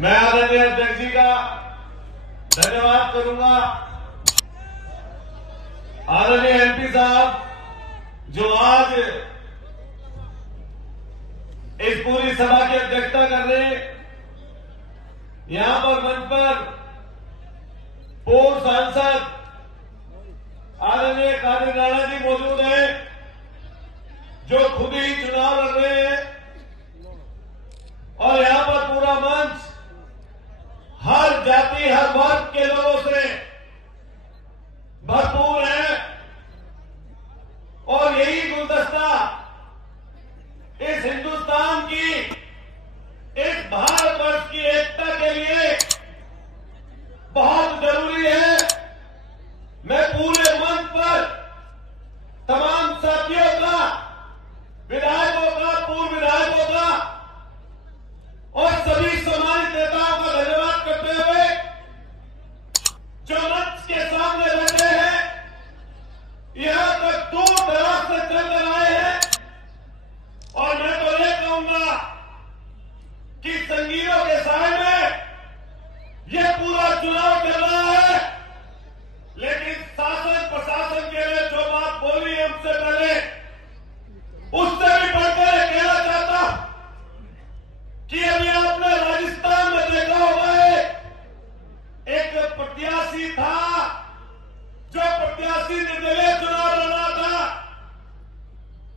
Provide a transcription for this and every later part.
मैं आदरणीय अध्यक्ष जी का धन्यवाद करूंगा। आदरणीय एमपी साहब जो आज इस पूरी सभा की अध्यक्षता कर रहे हैं, यहां पर मंच पर पूर्व सांसद आदरणीय कादिर राणा जी मौजूद हैं, जो खुद ही चुनाव लड़ रहे हैं, और यहां पर पूरा मंच हर जाति हर वर्ग के लोगों से भरपूर है। और यही गुलदस्ता इस हिंदुस्तान की, इस भारतवर्ष की एकता के लिए बहुत जरूरी है। मैं पूरे मंच पर तमाम साथियों का, विधायकों का, पूर्व विधायकों का और सभी सम्मानित नेताओं का धन्यवाद करते हुए जो मंच के सामने बैठे हैं, यहां तक दूर दराज से चलकर आए हैं, और मैं तो ये कहूंगा कि संगीनों के साय में यह पूरा चुनाव चल रहा है, लेकिन शासन प्रशासन के लिए जो बात बोली है हमसे पहले, उससे भी बढ़कर कहना चाहता कि अभी आपने राजस्थान में देखा होगा, एक प्रत्याशी था जो प्रत्याशी निर्दलीय चुनाव लड़ा था,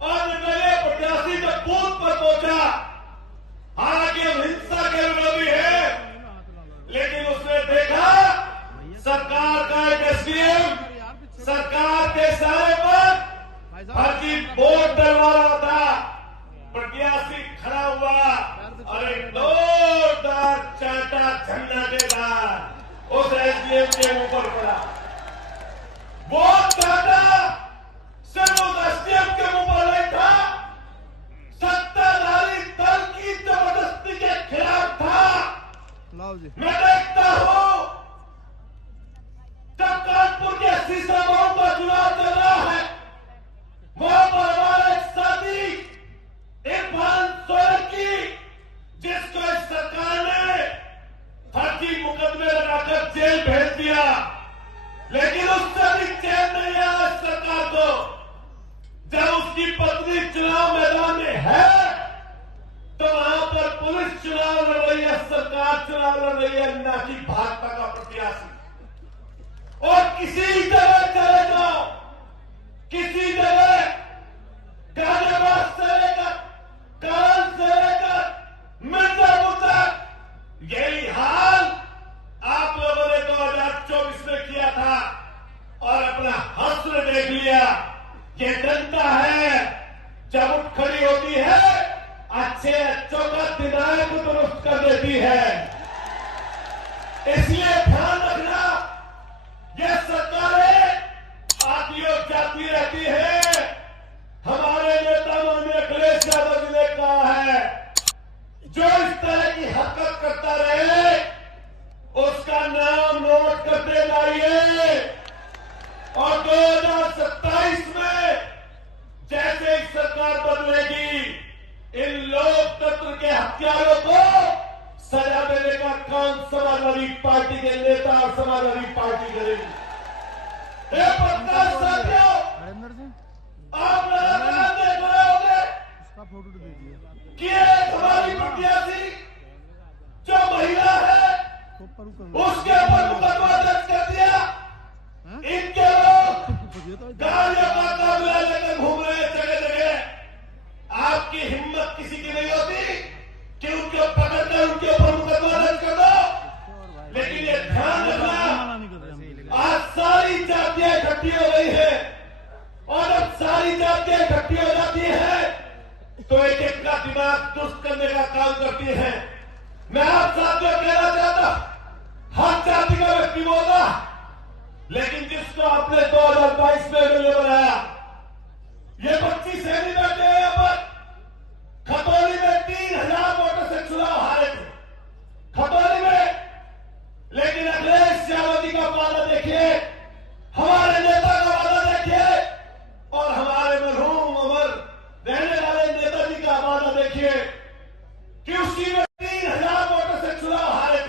और निर्दलीय प्रत्याशी जब बूथ पर पहुंचा, हालांकि हम हिंसा के विरोधी है, लेकिन उसने देखा सरकार का एक एसडीएम सरकार के सारे पर फर्जी वोट डलवा रहा था। प्रत्याशी खड़ा हुआ और एक जोरदार चाटा झंडा के बाद उस एसडीएम के ऊपर पड़ा। वो चाटा सिर्फ उस एसडीएम के ऊपर नहीं था, सत्ताधारी दल की जबरदस्ती के खिलाफ था। मैं देखता हूं जब कानपुर के सीसामऊ का चुनाव चल रहा है, वहां पर हमारे साथी इरफान सोलंकी, जिसको इस सरकार ने फर्जी मुकदमे लगाकर जेल भेज दिया, लेकिन उससे भी चैन नहीं आया इस सरकार को। जब उसकी पत्नी चुनाव मैदान में है तो वहां पर पुलिस चुनाव लड़ रही है, सरकार चुनाव लड़ रही है, ना कि भाजपा का प्रत्याशी। और किसी जगह चले जाओ, किसी जगह गाजियाबाद से लेकर करन से लेकर मिर्जापुर तक यही हाल आप लोगों ने 2024 में किया था, और अपना हश्र देख लिया। ये जनता है जब उठ खड़ी होती है, अच्छे अच्छों का दिनाय को दुरुस्त कर देती है। इसलिए ध्यान रखना, ये सरकारें आती और जाती रहती है। हमारे नेता माननीय अखिलेश यादव जी ने कहा है, जो इस तरह की हरकत करता रहे उसका नाम नोट करते लाइए, और 2027 में जैसे ही सरकार बदलेगी, इन लोकतंत्र के हत्यारों को सजा देने का काम समाजवादी पार्टी के नेता और समाजवादी पार्टी करेगी। पत्रकार साथियों, आप लगातार देख रहे होंगे कि एक हमारी प्रत्याशी जो महिला है, उसके ऊपर मुकदमा दर्ज कर दिया। इनके लोग गाड़ियों का काबला लेकर घूम रहे हैं जगह जगह। आपकी हिम्मत किसी की नहीं होती कि उनके पकड़कर उनके ऊपर मुकदमा दर्ज कर दो। लेकिन ये ध्यान रखना, आज सारी जातियां इकट्ठी हो गई है, और जब सारी जातियां इकट्ठी हो जाती है तो एक एक का दिमाग दुरुस्त करने का काम करती है। मैं आप साथियों कहना चाहता, हर जाति का व्यक्ति बोला, लेकिन जिसको आपने 2022 में एमएलए बनाया, ये 25 सैनिक बैठे हैं यहां पर। खतौली में 3000 वोटों से चुनाव हारे थे, खतौली में। लेकिन अखिलेश यादव जी का वादा देखिए, हमारे नेता का वादा देखिए, और हमारे मरहूम अमर रहने वाले नेताजी का वादा देखिए कि उसकी में 3000 वोटों से चुनाव हारे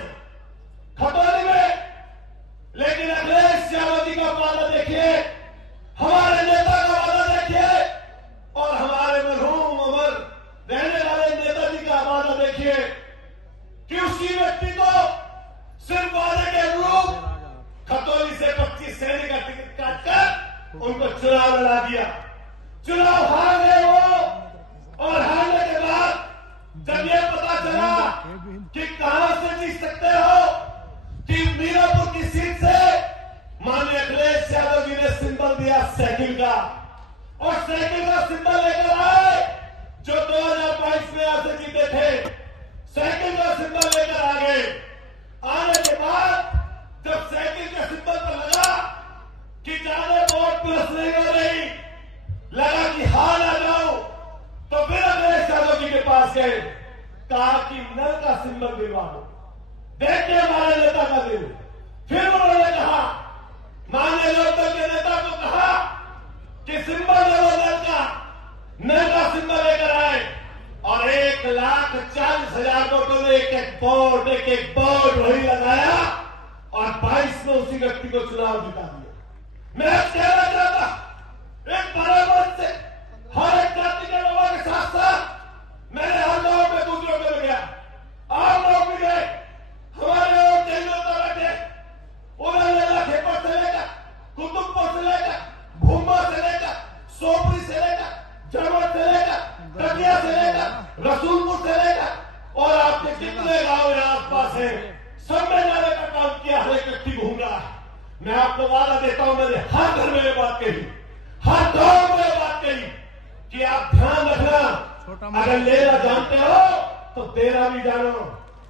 देखिए कि उसी व्यक्ति को सिर्फ वादे के अनुरूप खतौली से 25 सैनिक का टिकट काटकर उनको चुनाव लड़ा दिया। चुनाव हार गए वो, और हारने के बाद जब यह पता चला कि कहां से जीत सकते हो, कि मीरापुर की सीट से माननीय अखिलेश यादव जी ने सिंबल दिया साइकिल का, और साइकिल का सिंबल लेकर आए जो 2022 में यहां से जीते थे। साइकिल का सिंबल लेकर आ गए। आने के बाद जब साइकिल के सिंबल पर लगा कि ज्यादा वोट प्लस नहीं हो रही, लगा कि हार आ जाओ, तो फिर अखिलेश यादव जी के पास गए, कहा कि नल का सिंबल दिलवा दो, देखिए हमारे नेता का दिल। फिर उन्होंने कहा, माननीय लोकदल के नेता को कहा कि सिंबल दो नल का, नल का सिंबल लेकर आए, और 1,40,000 वोटों ने एक एक बोर्ड वही लगाया, और 22 में उसी व्यक्ति को चुनाव जिता दिया। मैं कहना चाहता एक बराबर से हर एक जाति के लोगों के साथ साथ मैंने हर गांव में दूसरों में गया, आप लोग भी गए, हमारे और कई लोग बैठे, उधर लेला खेपर से लेकर कुतुबपुर से लेकर भूमा से लेकर सोपरी से लेकर जड़वट से लेकर टकिया से लेकर रसूलपुर से लेकर और आपके जितने गांव यहाँ आसपास है, सब में जाने का काम किया। हर एक व्यक्ति घूम रहा है। मैं आपको वादा देता हूं, मैंने हर घर में ये बात कही, हर गांव में ये बात कही कि आप ध्यान रखना, अगर लेना जानते हो तो देना भी जानो।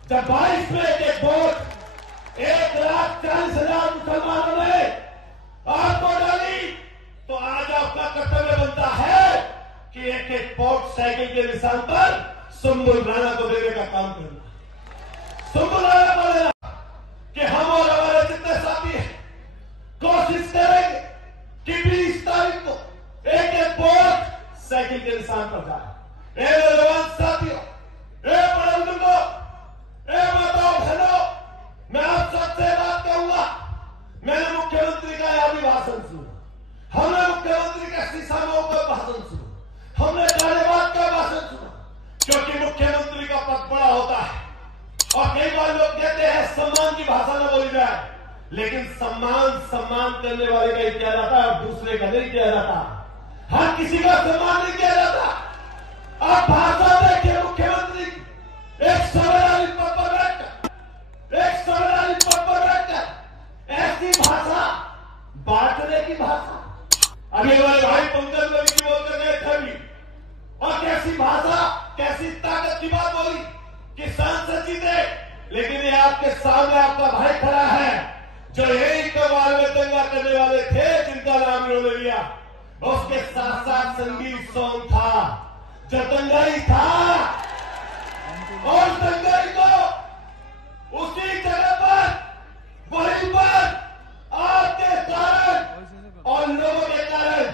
जब 22 में एक वोट 1,40,000 मुसलमानों ने आपको डाली, तो आज आपका कर्तव्य बनता है कि एक वोट साइकिल के निशान पर सुम्बुल राणा को देने का काम करना। सुम्बुल राणा को देना कि हम और हमारे जितने साथी हैं कोशिश करेंगे कि 20 तारीख को एक वोट साइकिल के निशान पर जाए। नौजवान साथियों, बड़े बुजुर्गों, माताओं बहनों, मैं आप सबसे बात कहूंगा। मैंने मुख्यमंत्री का यहां भी भाषण सुना, हमने मुख्यमंत्री का शीशामऊ का भाषण सुना, हमने गालिबात का भाषण सुना, क्योंकि मुख्यमंत्री का पद बड़ा होता है। और कई बार लोग कहते हैं सम्मान की भाषा न बोली जाए, लेकिन सम्मान करने वाले का ही किया जाता है और दूसरे का नहीं किया जाता। हर किसी का सम्मान नहीं किया जाता। आप भाषा देखिए मुख्यमंत्री एक संवैधानिक पद पर बैठकर ऐसी भाषा, बांटने की भाषा। अभी हमारे भाई पंकज रवि जी बोलकर गए थे अभी, और कैसी भाषा, कैसी ताकत की बात बोली कि सांसद जीते, लेकिन ये आपके सामने आपका भाई खड़ा है जो यही कबार में दंगा करने वाले थे, जिनका नाम इन्होंने लिया। उसके साथ साथ संगीत सॉन्ग था जो दंगाई था, और दंगाई को उसी जगह पर वहीं पर आपके कारण और लोगों के कारण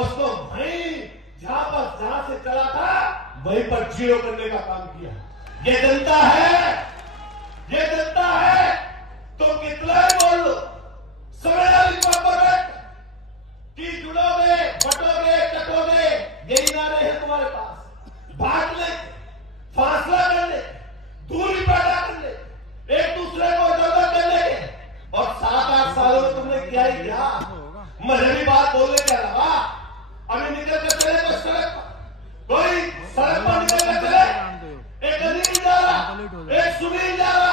उसको वहीं जहां से चला था वहीं पर जीरो करने का काम किया। ये जनता है, ये जनता है, तो कितना ही बोल लो, संवैधानिक पद पर बैठ कि जुड़ोगे, बटोगे, कटोगे, यही नारे हैं तुम्हारे पास। बांट ले, फासला कर ले, दूरी पैदा कर ले, एक दूसरे को जगह करने के, और 7-8 सालों में तुमने किया ही क्या? मजहबी बात बोलने के अलावा अभी निकल कर चले कोई सड़क पर, कोई सड़क पर निकल कर चले, एक अनिल जा रहा, एक सुनील जा रहा,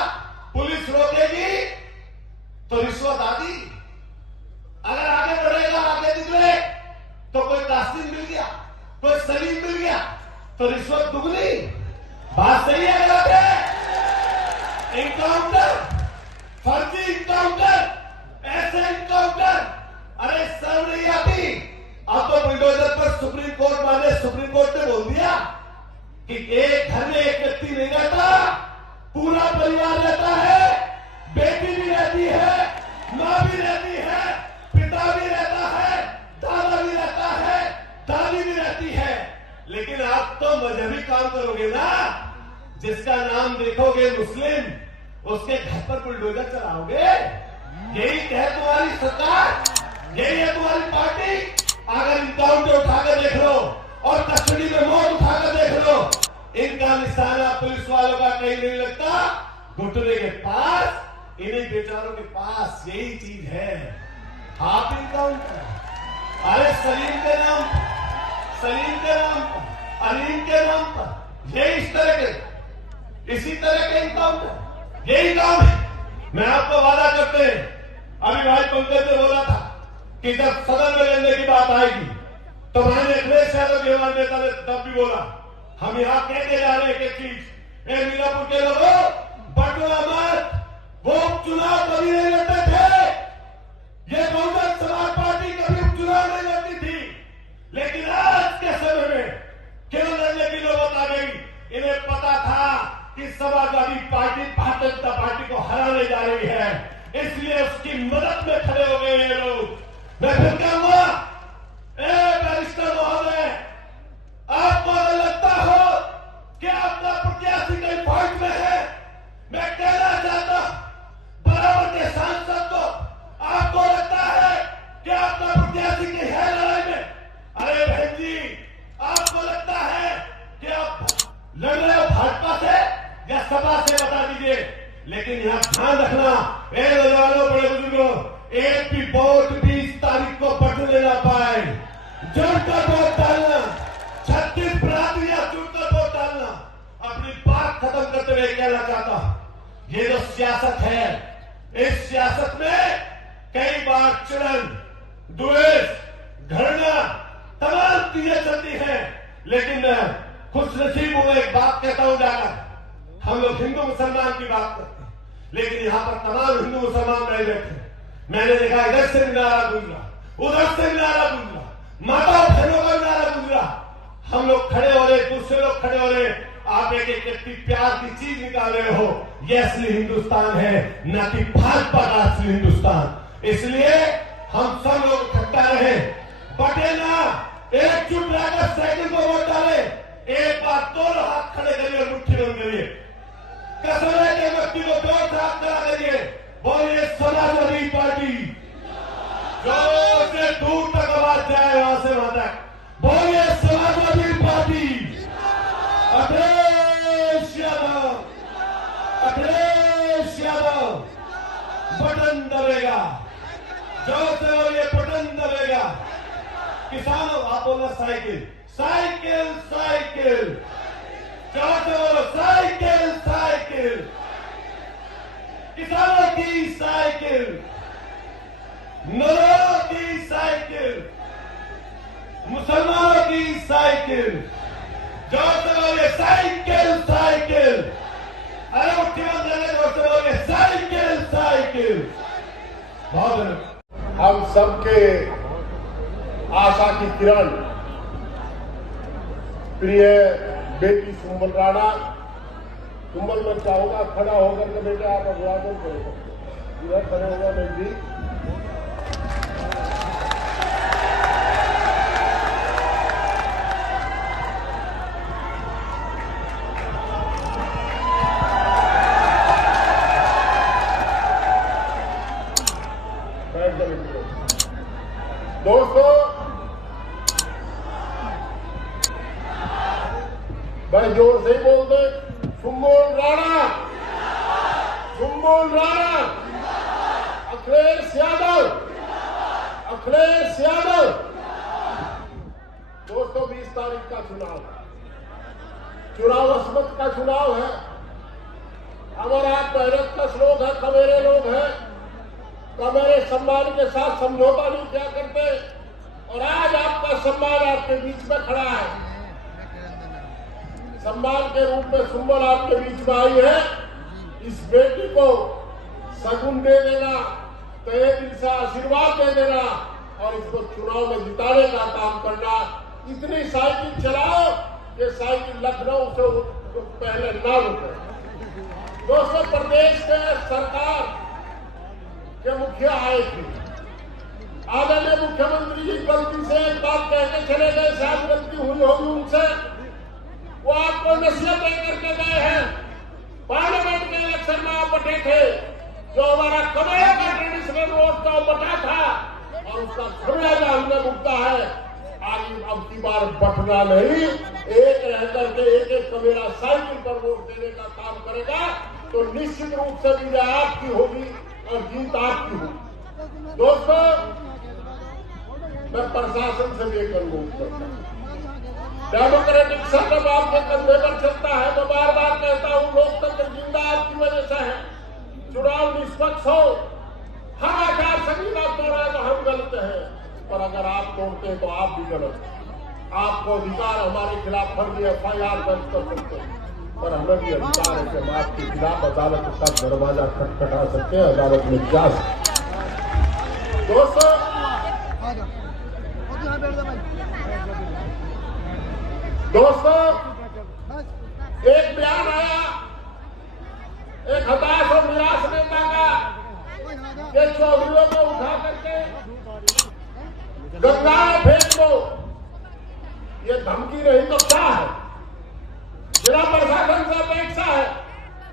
पुलिस रोकेगी तो रिश्वत आदि। अगर आगे बढ़ेगा, आगे निकले तो कोई कासिम मिल गया, कोई सलीम मिल गया तो रिश्वत दुगनी। बात सही है गलत है? इनकाउंटर, फर्जी इनकाउंटर, ऐसे इनकाउंटर, अरे शर्म नहीं आती? अब तो बुलडोजर पर सुप्रीम कोर्ट ने बोल दिया कि एक घर में एक व्यक्ति नहीं रहता, पूरा परिवार रहता है, बेटी भी रहती है, मां भी रहती है, पिता भी रहता है, दादा भी रहता है, दादी भी रहती है। लेकिन आप तो मजहबी काम करोगे ना, जिसका नाम देखोगे मुस्लिम, उसके घर पर बुलडोजर चलाओगे। यही है तुम्हारी सरकार, यही है तुम्हारी पार्टी। अगर इनकाउंटर उठाकर देख लो और कस्टडी में मौत उठाकर देख लो, इनका निशाना पुलिस वालों का कहीं नहीं लगता, घुटने के पास, इन्हीं बेचारों के पास यही चीज है, हाफ इनकाउंटर। अरे सलीम के नाम पर, सलीम के नाम पर, अलीम के नाम पर, ये इस तरह के, इसी तरह के इनकाउंटर, यही काम है। मैं आपको वादा करते हैं, अभी भाई पंकज ने बोला था कि जब सदन में लेने की बात आएगी तो मैंने अखिलेश यादव के हमारे नेता ने तब भी बोला, हम यहां कह के जा रहे हैं एक चीज, मीरापुर के लोगों बटुआ मत, वो उपचुनाव कभी नहीं लड़ते थे, ये बहुजन समाज पार्टी कभी उपचुनाव नहीं लड़ती थी, लेकिन आज के समय में क्यों लड़ने की नौबत आ गई? इन्हें पता था कि समाजवादी पार्टी भारतीय जनता पार्टी को हराने जा रही है, इसलिए उसकी मदद में खड़े हो गए ये लोग। मैं फिर कहूंगा, बैरिस्टर महोदय, आपको अगर लगता हो कि आपका प्रत्याशी कहीं पॉइंट में है, मैं कहना चाहता बराबर के सांसद को, आपको लगता है कि आपका प्रत्याशी की है लड़ाई में, अरे बहन जी, आपको लगता है कि आप लड़ रहे हो भाजपा से या सपा से, बता दीजिए। लेकिन यहां ध्यान रखना, नौजवानों, बड़े बुजुर्गों, एक भी वोट 20 तारीख को बटने ना पाए, जुड़कर वोट डालना, 36 बरातियां जुड़कर वोट डालना। अपनी बात खत्म करते हुए कहना चाहता हूं, ये जो सियासत है, इस सियासत में कई बार चिड़न, द्वेष, घृणा, तमाम चीजें चलती हैं, लेकिन मैं खुशनसीब हूं, एक बात कहता हूं जाकर, हम लोग हिंदू मुसलमान की बात करते हैं, लेकिन यहां पर तमाम हिंदू मुसलमान रह बैठे। मैंने देखा इधर से भी नारा गूंज रहा, उधर से भी नारा गूंज रहा, माता बहनों का नारा गूंज रहा, हम लोग खड़े हो रहे, दूसरे लोग खड़े हो रहे, आप एक एक व्यक्ति प्यार की चीज निकाल रहे हो, ये असली हिंदुस्तान है, न कि भाजपा का असली हिंदुस्तान। इसलिए हम सब लोग इकट्ठा रहे, बटे ना, एकजुट रहकर साइकिल को वोट डाले, एक बार दोनों हाथ खड़े करिए और मुट्ठी बंद करिए, कसरे के व्यक्ति को जोर से हाथ खड़ा करिए, बोलिए समाजवादी पार्टी, जोर से दूर तक आवाज जाए, वहां से वहां तक बोलिए समाजवादी पार्टी, अखिलेश यादव, अखिलेश यादव, बटन दबेगा, जोर से बोलिए बटन दबेगा। किसानों, आप बोलना साइकिल, साइकिल, साइकिल, जोर से बोलो साइकिल, साइकिल, किसानों की साइकिल, नौजवानों की साइकिल, मुसलमानों की साइकिल, जोर से बोलिए साइकिल, साइकिल, अरे मुट्ठी बंद करके जोर से बोलिए साइकिल, साइकिल। बहुत हम सबके आशा की किरण प्रिय बेटी सुम्बल राणा, सुम्बल मैं चाहूंगा खड़ा होकर के बेटे आप अभिवादन करें, इधर खड़े होगा मैं जी। दोस्तों, भाई जोर से ही बोल दे, सुम्बल राणा, सुम्बल राणा, अखिलेश यादव, अखिलेश यादव। दोस्तों, 20 तारीख का चुनाव है, चुनाव अस्मत का चुनाव है, हमारा मेहनत का लोग है, कमेरे लोग हैं, कमेरे सम्मान के साथ समझौता नहीं क्या करते, और आज आपका सम्मान आपके बीच में खड़ा है, सम्मान के रूप में सुम्बल आपके बीच में आई है। इस बेटी को सगुन दे देना, तहे दिल से आशीर्वाद दे देना और इसको चुनाव में जिताने का काम करना। इतनी साइकिल चलाओ कि साइकिल लखनऊ से पहले ना रुके। दोस्तों, प्रदेश के सरकार के मुखिया आए थे, आदरणीय मुख्यमंत्री जी गलती से एक बात कहकर चले गए, शायद गलती हुई होगी उनसे, वो आपको नसीहत दे करके गए हैं। पार्लियामेंट के इलेक्शन में आप बटे थे, जो हमारा कमेरा का ट्रेडिशनल वोट का बटा था और उसका खमियाजा हमने भुगता है। आगे अब की बार बटना नहीं, एक रह करके एक एक कमेरा साइकिल पर वोट देने का काम करेगा तो निश्चित रूप से विजय आपकी होगी और जीत आपकी होगी। दोस्तों, मैं प्रशासन से भी एक अनुरोध करता हूँ, डेमोक्रेटिक सेटअप आपके कंधे पर चलता है। मैं बार बार कहता हूँ, लोकतंत्र जिंदा आपकी वजह से है। चुनाव निष्पक्ष हो, हम आचार संहिता तोड़े तो हम गलत हैं, पर अगर आप तोड़ते हैं तो आप भी गलत हैं। आपको अधिकार हमारे खिलाफ फर्जी FIR दर्ज कर सकते हैं, पर हमें भी अधिकार है कि हम आपके खिलाफ अदालत का दरवाजा खटखटा सकते हैं, अदालत में जा सकते हैं। दोस्तों, एक बयान आया एक हताश और निराश नेता का, ये चौधरीयों को उठा करके गंगा में फेंक दो। ये धमकी नहीं तो क्या है? जिला प्रशासन से अपेक्षा है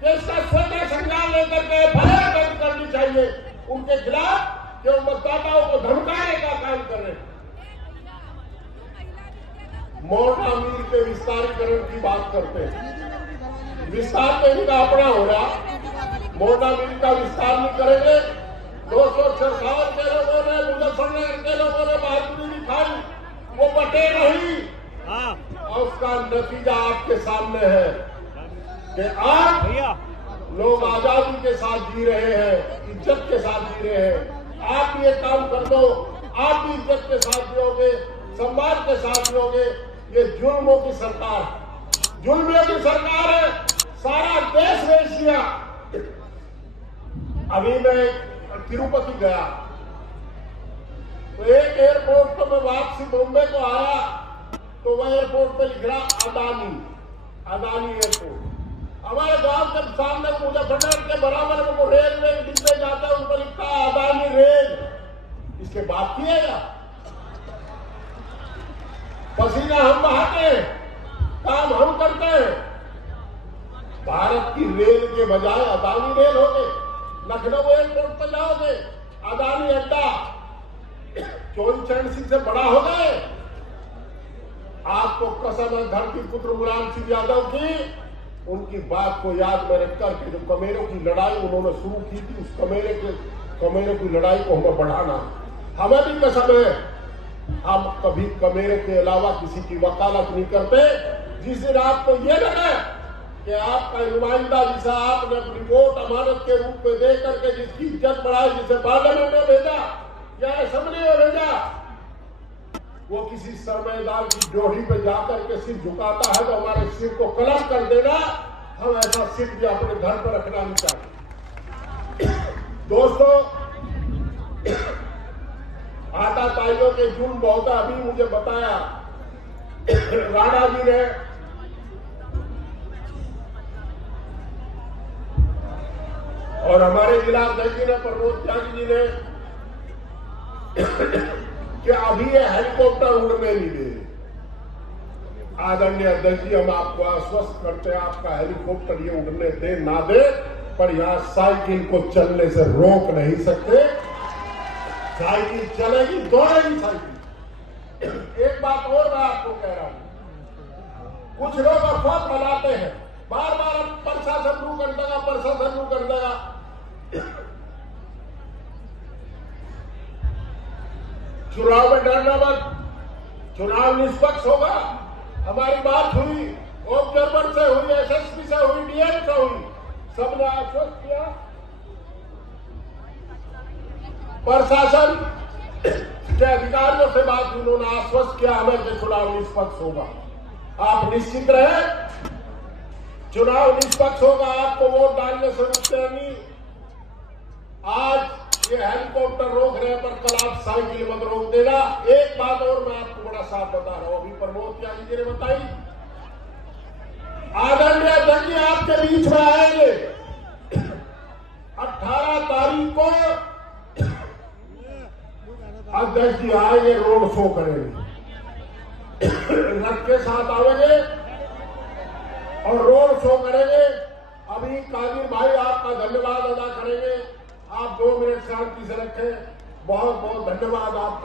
कि इसका स्वतः संज्ञान लेकर के FIR दर्ज करनी चाहिए उनके खिलाफ, जो मतदाताओं को धमकाने का काम कर रहे हैं। मोर्टा मील के विस्तारीकरण की बात करते हैं, विस्तार तो इनका अपना हो रहा, मोर्टा मील का विस्तार नहीं करेंगे। 256 के लोगों ने, मुजफ्फरनगर के लोगों ने बहादुरी दिखाई, वो बटे नहीं। और उसका नतीजा आपके सामने है कि आप लोग आजादी के साथ जी रहे हैं, इज्जत के साथ जी रहे हैं। आप ये काम कर दो, आप भी इज्जत के साथ जियोगे, सम्मान के साथ जियोगे। ये जुल्मों की सरकार है, जुल्मियों की सरकार है, सारा देश बेच दिया। अभी मैं तिरुपति गया तो एक एयरपोर्ट पर मैं वापसी बॉम्बे को आया तो वह एयरपोर्ट पे लिख रहा अदानी एयरपोर्ट। हमारे गांव के सामने मुजफ्फरनगर के बराबर में वो रेलवे डिब्बे जाते हैं, उन पर लिखा अदानी रेल। इसके बात किएगा, पसीना हम बहाते हैं, काम हम करते हैं। भारत की रेल के बजाय अदानी रेल हो गए। लखनऊ एयरपोर्ट पर जाओगे, अदानी अड्डा 84 से बड़ा हो गए। आपको कसम है धरती पुत्र मुलायम सिंह यादव की, उनकी बात को याद में रख करके जो कमेरों की लड़ाई उन्होंने शुरू की थी, उस कमेरों की लड़ाई को हमें बढ़ाना। हमें भी कसम है, हम कभी कमेरे के अलावा किसी की वकालत नहीं करते। जिस दिन आपको ये लगे कि आपका नुमाइंदा जिसे आपने अपनी वोट अमानत के रूप में दे करके जिसकी इज्जत बढ़ाई, जिसे पार्लियामेंट में भेजा या असेंबली में भेजा, वो किसी सरमाएदार की जोड़ी पे जाकर के सिर झुकाता है तो हमारे सिर को कलम कर देना। हम ऐसा सिर भी अपने घर पर रखना नहीं चाहते। दोस्तों, आटा ताइयों के जुल्म बहुत है। अभी मुझे बताया राणा जी ने और हमारे जिला अध्यक्ष जी ने, प्रमोद त्यागी जी ने, कि अभी ये हेलीकॉप्टर उड़ने नहीं दे। आदरणीय अध्यक्ष जी, हम आपको आश्वस्त करते हैं, आपका हेलीकॉप्टर ये उड़ने दे ना दे, पर यहां साइकिल को चलने से रोक नहीं सकते। साइकिल चलेगी, दौड़ेगी साइकिल। एक बात और मैं आपको कह रहा हूं, कुछ लोग अफवाह फैलाते हैं, बार बार प्रशासन रू कर देगा, प्रशासन रू कर देगा। चुनाव में डरना मत, चुनाव निष्पक्ष होगा। हमारी बात हुई, ऑब्जर्वर से हुई, SSP से हुई, DM से हुई, सबने आश्वस्त किया। प्रशासन के अधिकारियों से बात हुई, उन्होंने आश्वस्त किया हमें कि चुनाव निष्पक्ष होगा। आप निश्चित रहे, चुनाव निष्पक्ष होगा, आपको वोट डालने से रुकते नहीं। आज ये हेलीकॉप्टर रोक रहे हैं, पर कल आप साइकिल मत रोक देना। एक बात और मैं आपको बड़ा साफ बता रहा हूं, अभी प्रमोद त्यागी जी ने बताई, आदरणीय अध्यक्ष जी आपके बीच में आएंगे 18 तारीख को। अध्यक्ष जी आएंगे, रोड शो करेंगे, रथ के साथ आएंगे और रोड शो करेंगे। अभी कादिर भाई आपका धन्यवाद अदा करेंगे। आप 2 मिनट शांति से रखें। बहुत बहुत धन्यवाद आपका।